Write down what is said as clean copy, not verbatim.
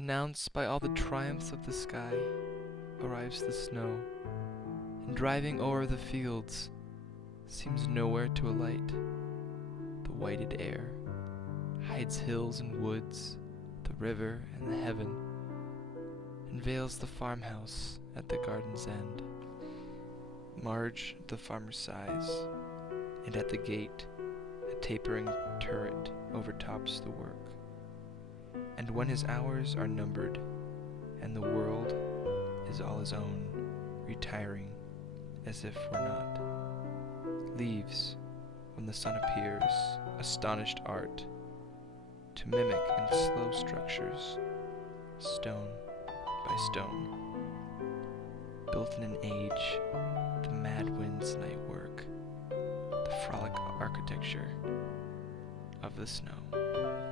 Announced by all the triumphs of the sky, arrives the snow, and driving o'er the fields, seems nowhere to alight. The whited air hides hills and woods, the river and the heaven, and veils the farmhouse at the garden's end. Marge the farmer sighs, and at the gate a tapering turret overtops the work. And when his hours are numbered, and the world is all his own, retiring as if were not, leaves, when the sun appears, astonished art, to mimic in slow structures, stone by stone, built in an age, the mad wind's night work, the frolic architecture of the snow.